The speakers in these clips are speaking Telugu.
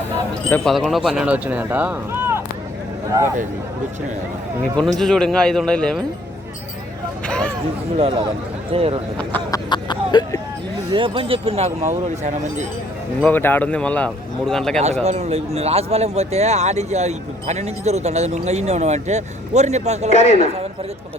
అంటే పదకొండో పన్నెండు వచ్చినాయట. ఇప్పుడు వచ్చినాయి కదా. ఇప్పటి నుంచి చూడు ఇంకా ఐదు ఉండదు ఏమి. వీళ్ళు రేపని చెప్పింది నాకు మా ఊరు చాలా మంది ఇంకొకటి ఆడుంది మళ్ళా మూడు గంటలకి నేను రాజపాలెం పోతే ఆడించి ఇప్పుడు పన్నెండు నుంచి జరుగుతుంది. అది నువ్వు అయ్యిండే ఉన్నావు అంటే ఊరిని పక్కన పరిగెత్తుకుంటా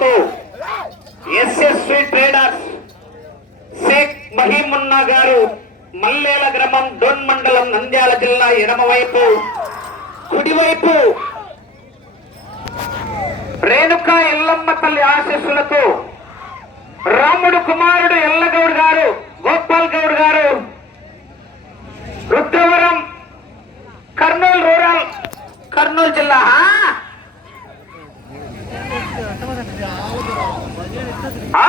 పాటు ఎస్ఎస్వి ట్రేడర్స్ షేక్ మహీమున్నా గారు మల్లేల గ్రామం డోన్ మండలం నంద్యాల జిల్లా ఎడమవైపు కుడివైపు. రేణుకా ఎల్లమ్మ తల్లి ఆశీస్సులతో రాముడు కుమారుడు ఎల్లగౌడ్ గారు గోపాల్ గౌడ్ గారు. రుద్రవరం కర్నూలు రూరల్ కర్నూలు జిల్లా ఆ? ఆ!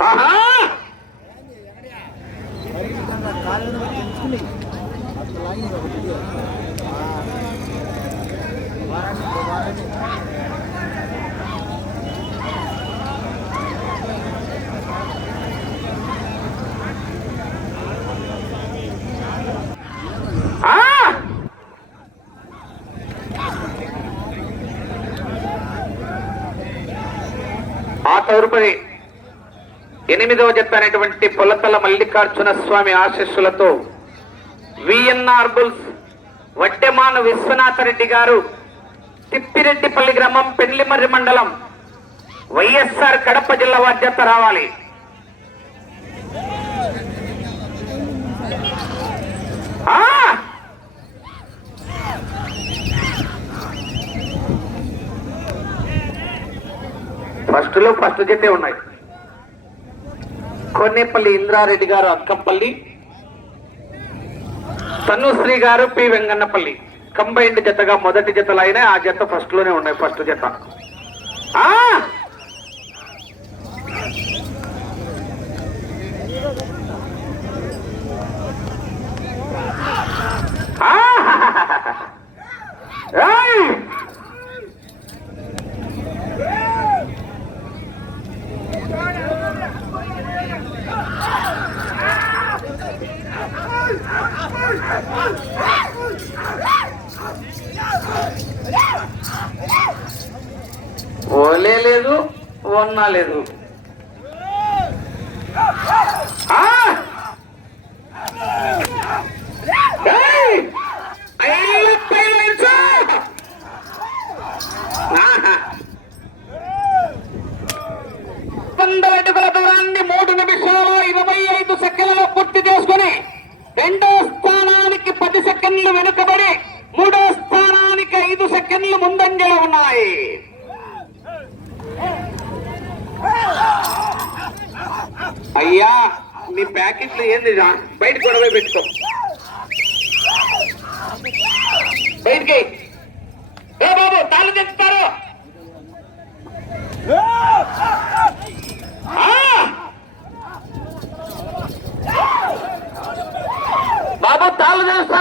ఆహా! ఆ! ఎనిమిదవ జత అనేటువంటి పొలతల మల్లికార్జున స్వామి ఆశీస్సులతో విఎన్ఆర్ బుల్స్ వడ్డెమాన విశ్వనాథరెడ్డి గారు తిప్పిరెడ్డిపల్లి గ్రామం పెళ్ళిమర్రి మండలం వైఎస్ఆర్ కడప జిల్లా వాధ్యత రావాలి ఆ! ఫస్ట్లో ఫస్ట్ జతే ఉన్నాయి కొన్నేపల్లి ఇంద్రారెడ్డి గారు అక్కంపల్లి తనుశ్రీ గారు పి వెంగన్నపల్లి. కంబైన్డ్ జతగా మొదటి జతలు అయినా ఆ జత ఫస్ట్లోనే ఉన్నాయి ఫస్ట్ జత ఆ! ఆ! ఏయ్! ఓలే లేదు వన్నా లేదు. అడుగుల దూరాన్ని మూడు నిమిషాలు ఇరవై ఐదు సెకండ్లలో పూర్తి చేసుకుని రెండో స్థానానికి పది సెకండ్లు వెనుకబడి మూడో ఉన్నాయి. అయ్యా నీ ప్యాకెట్లు ఏంది బయట గొడవ పెట్టుకో. బయటికి. ఏ బాబు తాళం తెచ్చుతారు. బాబు తాళం తెస్తారు